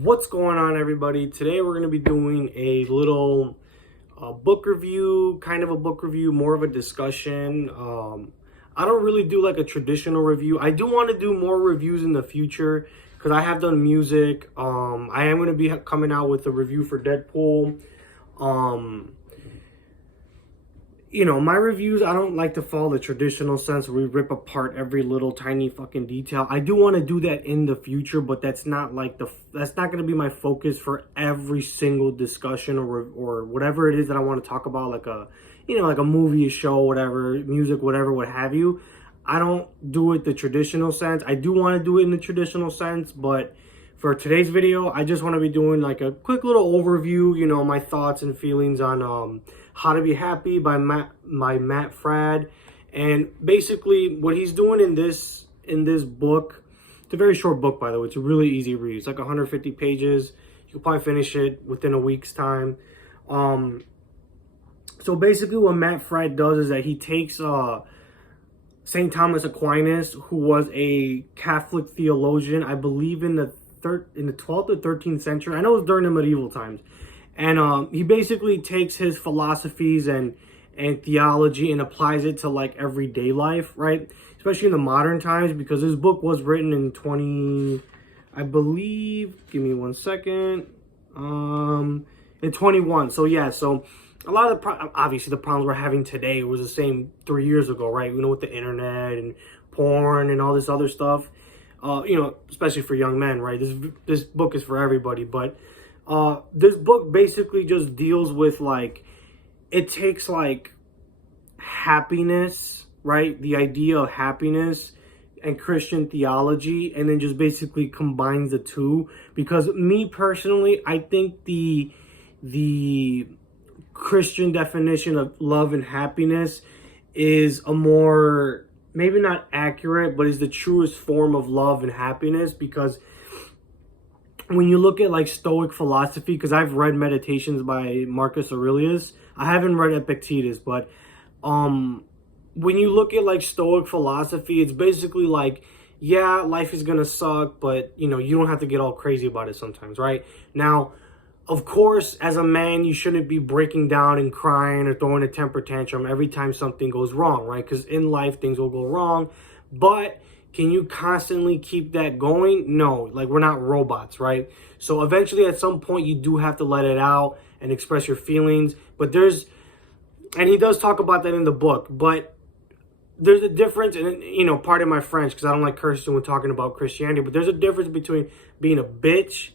What's going on, everybody? Today we're going to be doing a little book review, kind of a book review, more of a discussion. I don't really do like a traditional review. I do want to do more reviews in the future because I have done music. I am going to be coming out with a review for Deadpool. My reviews, I don't like to follow the traditional sense where we rip apart every little tiny fucking detail. I do want to do that in the future, but that's not going to be my focus for every single discussion or whatever it is that I want to talk about, like a movie, a show, whatever, music, whatever, what have you. I don't do it the traditional sense. I do want to do it in the traditional sense, but for today's video, I just want to be doing like a quick little overview, my thoughts and feelings on How to Be Happy by Matt Frad. And basically what he's doing in this book, it's a very short book, by the way. It's a really easy read. It's like 150 pages. You'll probably finish it within a week's time. So basically what Matt Frad does is that he takes St. Thomas Aquinas, who was a Catholic theologian, I believe in the 12th or 13th century. I know it was during the medieval times. And he basically takes his philosophies and theology and applies it to like everyday life, right? Especially in the modern times, because this book was written in I believe, give me one second, in 21. So yeah, so a lot of obviously the problems we're having today was the same 3 years ago, right? With the internet and porn and all this other stuff, especially for young men, right? This book is for everybody, but this book basically just deals with it takes happiness, right? The idea of happiness and Christian theology, and then just basically combines the two. Because me personally, I think the Christian definition of love and happiness is a more, maybe not accurate, but is the truest form of love and happiness. Because when you look at Stoic philosophy, because I've read Meditations by Marcus Aurelius, I haven't read Epictetus, but when you look at Stoic philosophy, it's basically yeah, life is gonna suck, but you don't have to get all crazy about it sometimes, right? Now, of course, as a man, you shouldn't be breaking down and crying or throwing a temper tantrum every time something goes wrong, right? Because in life, things will go wrong, but can you constantly keep that going? No, we're not robots, right? So eventually at some point you do have to let it out and express your feelings. But and he does talk about that in the book, but there's a difference, and pardon my French because I don't like cursing when talking about Christianity, but there's a difference between being a bitch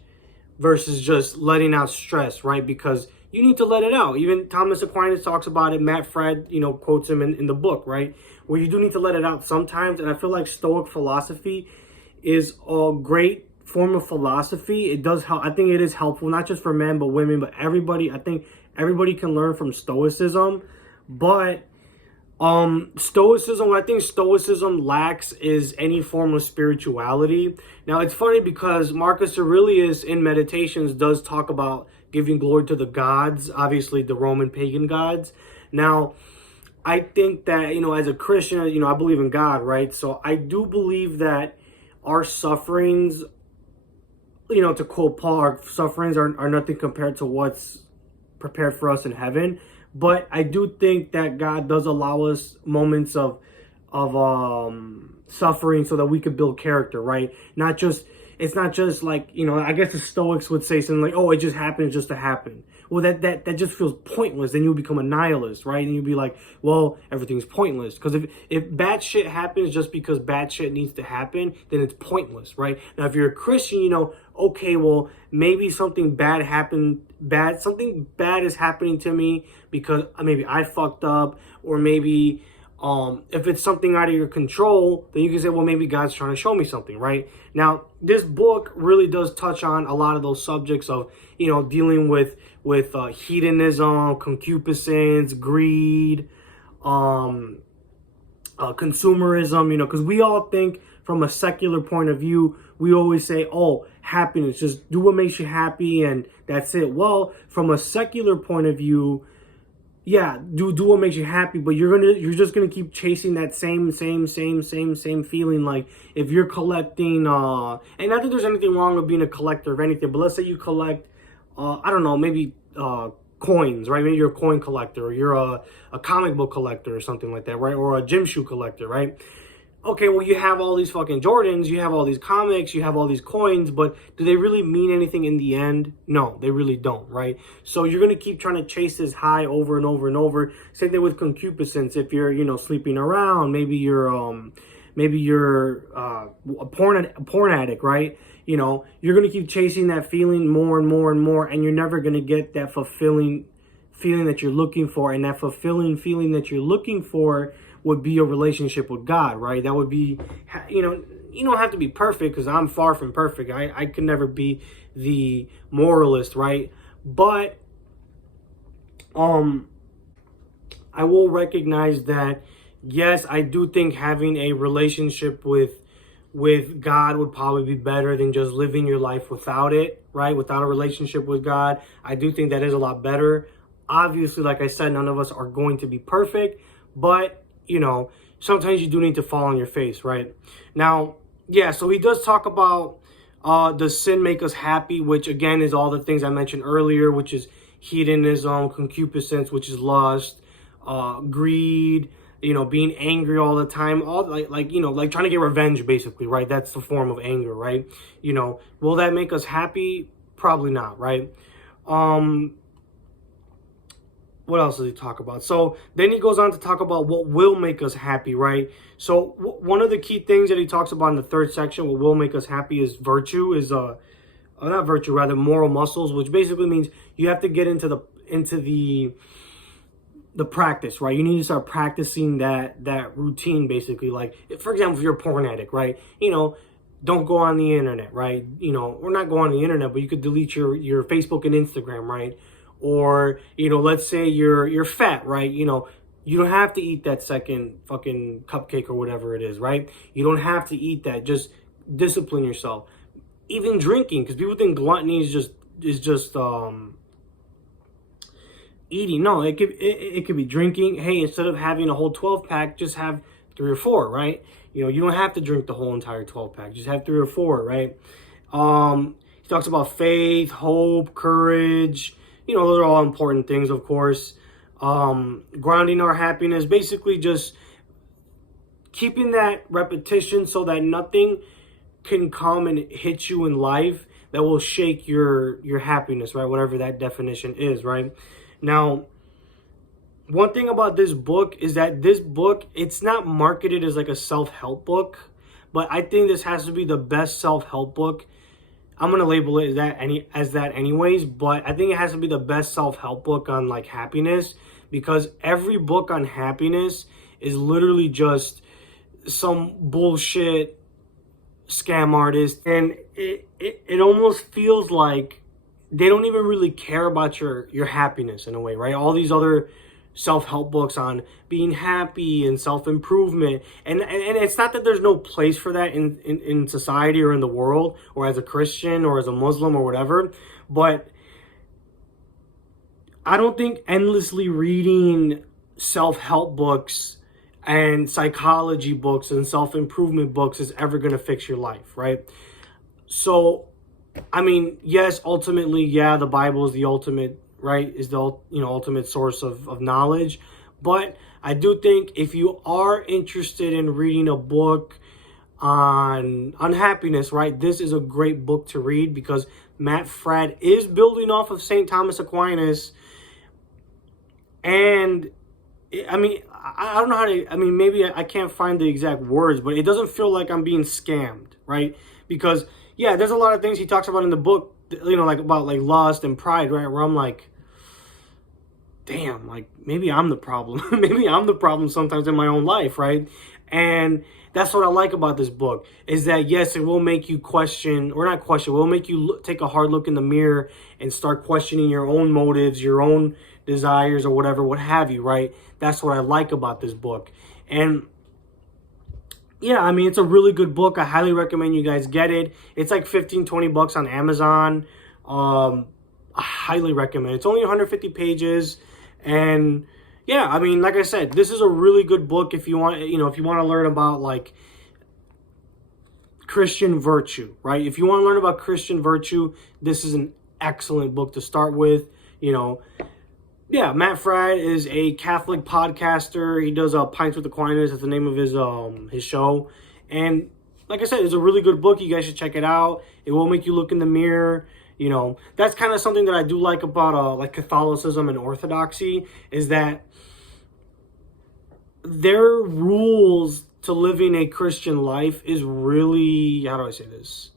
versus just letting out stress, right? Because you need to let it out. Even Thomas Aquinas talks about it. Matt Frad, quotes him in the book, right? Where you do need to let it out sometimes. And I feel like Stoic philosophy is a great form of philosophy. It does help. I think it is helpful, not just for men, but women, but everybody. I think everybody can learn from Stoicism. But Stoicism, what I think Stoicism lacks is any form of spirituality. Now, it's funny because Marcus Aurelius in Meditations does talk about giving glory to the gods, obviously the Roman pagan gods. Now, I think that, as a Christian, I believe in God, right? So I do believe that our sufferings, to quote Paul, our sufferings are nothing compared to what's prepared for us in heaven. But I do think that God does allow us moments of suffering so that we could build character, right? It's not just I guess the Stoics would say something like, oh, it just happens just to happen. Well, that just feels pointless. Then you'll become a nihilist, right? And you'll be like, well, everything's pointless. Because if bad shit happens just because bad shit needs to happen, then it's pointless, right? Now, if you're a Christian, okay, well, maybe something bad is happening to me because maybe I fucked up, or maybe if it's something out of your control, then you can say, well, maybe God's trying to show me something, right? Now, this book really does touch on a lot of those subjects of, dealing with hedonism, concupiscence, greed, consumerism, because we all think from a secular point of view, we always say, oh, happiness, just do what makes you happy and that's it. Well, from a secular point of view, yeah, do what makes you happy, but you're just gonna keep chasing that same feeling. Like if you're collecting, and not that there's anything wrong with being a collector of anything, but let's say you collect, I don't know, maybe coins, right? Maybe you're a coin collector, or you're a comic book collector, or something like that, right? Or a gym shoe collector, right? Okay, well, you have all these fucking Jordans, you have all these comics, you have all these coins, but do they really mean anything in the end? No, they really don't, right? So you're going to keep trying to chase this high over and over and over. Same thing with concupiscence. If you're, sleeping around, maybe you're a porn addict, right? You're going to keep chasing that feeling more and more and more, and you're never going to get that fulfilling feeling that you're looking for. And that fulfilling feeling that you're looking for would be a relationship with God, right? That would be, you don't have to be perfect, because I'm far from perfect. I could never be the moralist, right? But I will recognize that, yes, I do think having a relationship with God would probably be better than just living your life without it, right? Without a relationship with God. I do think that is a lot better. Obviously, like I said, none of us are going to be perfect, but sometimes you do need to fall on your face, right? Now, yeah, so he does talk about does sin make us happy, which again is all the things I mentioned earlier, which is hedonism, concupiscence, which is lust, greed, being angry all the time, all like trying to get revenge, basically, right? That's the form of anger, right? Will that make us happy? Probably not, right? What else does he talk about? So then he goes on to talk about what will make us happy, right? So one of the key things that he talks about in the third section, what will make us happy, is virtue, not virtue, rather moral muscles, which basically means you have to get into the practice, right? You need to start practicing that routine, basically. Like, for example, if you're a porn addict, right? Don't go on the internet, right? Or not go on the internet, but you could delete your Facebook and Instagram, right? Or, let's say you're fat, right? You don't have to eat that second fucking cupcake or whatever it is, right? You don't have to eat that. Just discipline yourself. Even drinking, because people think gluttony is just eating. No, it could be drinking. Hey, instead of having a whole 12-pack, just have 3 or 4, right? You don't have to drink the whole entire 12-pack. Just have 3 or 4, right? He talks about faith, hope, courage. Those are all important things, of course. Grounding our happiness, basically just keeping that repetition so that nothing can come and hit you in life that will shake your happiness, right? Whatever that definition is, right? Now, one thing about this book is that this book, it's not marketed as like a self-help book, but I think this has to be the best self-help book. I'm going to label it as that anyways, but I think it has to be the best self-help book on like happiness, because every book on happiness is literally just some bullshit scam artist, and it almost feels like they don't even really care about your happiness in a way, right? All these other self-help books on being happy and self-improvement, and it's not that there's no place for that in society or in the world, or as a Christian or as a Muslim or whatever, but I don't think endlessly reading self-help books and psychology books and self-improvement books is ever going to fix your life, right? So I mean, yes, ultimately, yeah, the Bible is the ultimate, right? Is the ultimate source of knowledge. But I do think if you are interested in reading a book on happiness, right, this is a great book to read, because Matt Frad is building off of St. Thomas Aquinas. And I mean, I don't know how to, I mean, maybe I can't find the exact words, but it doesn't feel like I'm being scammed, right? Because yeah, there's a lot of things he talks about in the book, like about like lust and pride, right? Where I'm like, damn, like maybe I'm the problem. Maybe I'm the problem sometimes in my own life, right? And that's what I like about this book, is that yes, it will make you question, or not question, it will make you take a hard look in the mirror and start questioning your own motives, your own desires, or whatever, what have you, right? That's what I like about this book. And yeah, I mean, it's a really good book. I highly recommend you guys get it. It's like 15, 20 bucks on Amazon. I highly recommend it. It's only 150 pages. And yeah, I mean, like I said, this is a really good book if you want, if you want to learn about like Christian virtue, right? If you want to learn about Christian virtue, this is an excellent book to start with. Yeah, Matt Frad is a Catholic podcaster. He does Pints with Aquinas. That's the name of his show. And like I said, it's a really good book. You guys should check it out. It will make you look in the mirror. That's kind of something that I do like about like Catholicism and Orthodoxy, is that their rules to living a Christian life is really, how do I say this?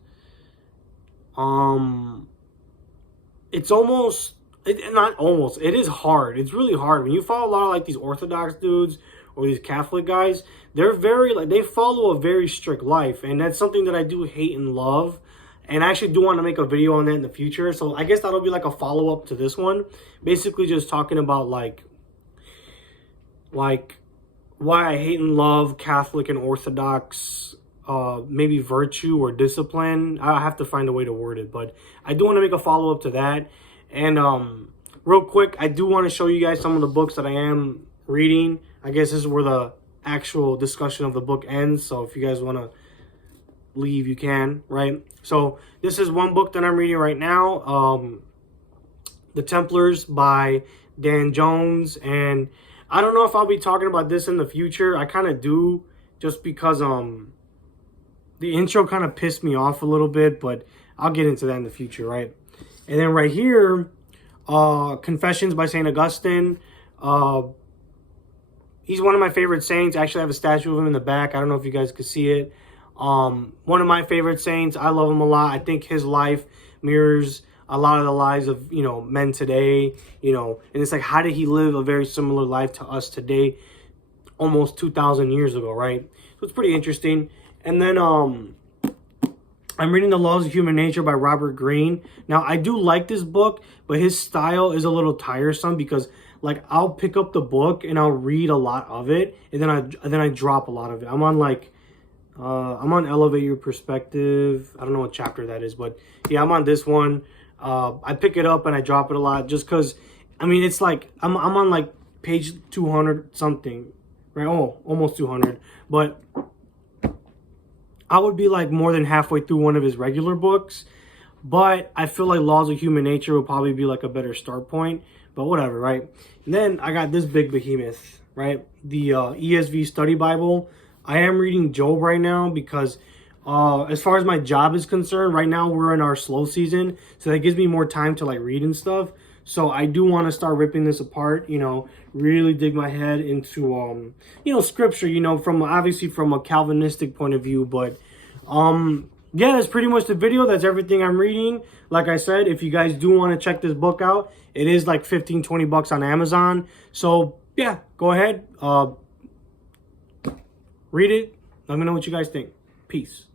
It's almost, not almost, it is hard. It's really hard. When you follow a lot of like these Orthodox dudes or these Catholic guys, they're very, like, they follow a very strict life. And that's something that I do hate and love. And I actually do want to make a video on that in the future. So I guess that'll be like a follow-up to this one. Basically just talking about like why I hate and love Catholic and Orthodox, maybe virtue or discipline. I have to find a way to word it, but I do want to make a follow-up to that. And real quick, I do want to show you guys some of the books that I am reading. I guess this is where the actual discussion of the book ends. So if you guys want to leave, you can, right? So this is one book that I'm reading right now, The Templars by Dan Jones. And I don't know if I'll be talking about this in the future. I kind of do, just because the intro kind of pissed me off a little bit, but I'll get into that in the future, right? And then right here, Confessions by St. Augustine. He's one of my favorite saints. I actually have a statue of him in the back. I don't know if you guys could see it. One of my favorite saints. I love him a lot. I think his life mirrors a lot of the lives of, men today, and it's like, how did he live a very similar life to us today, almost 2,000 years ago, right? So it's pretty interesting. And then I'm reading The Laws of Human Nature by Robert Greene. Now, I do like this book, but his style is a little tiresome because, like, I'll pick up the book and I'll read a lot of it, and then I drop a lot of it. I'm on Elevate Your Perspective. I don't know what chapter that is, but yeah, I'm on this one. I pick it up and I drop it a lot just because, I mean, it's like, I'm on like page 200 something, right? Oh, almost 200. But I would be like more than halfway through one of his regular books. But I feel like Laws of Human Nature would probably be like a better start point. But whatever, right? And then I got this big behemoth, right? The ESV Study Bible. I am reading Job right now because as far as my job is concerned, right now we're in our slow season. So that gives me more time to like read and stuff. So I do want to start ripping this apart, really dig my head into, scripture, obviously from a Calvinistic point of view. But yeah, that's pretty much the video. That's everything I'm reading. Like I said, if you guys do want to check this book out, it is like 15, 20 bucks on Amazon. So yeah, go ahead, read it. Let me know what you guys think. Peace.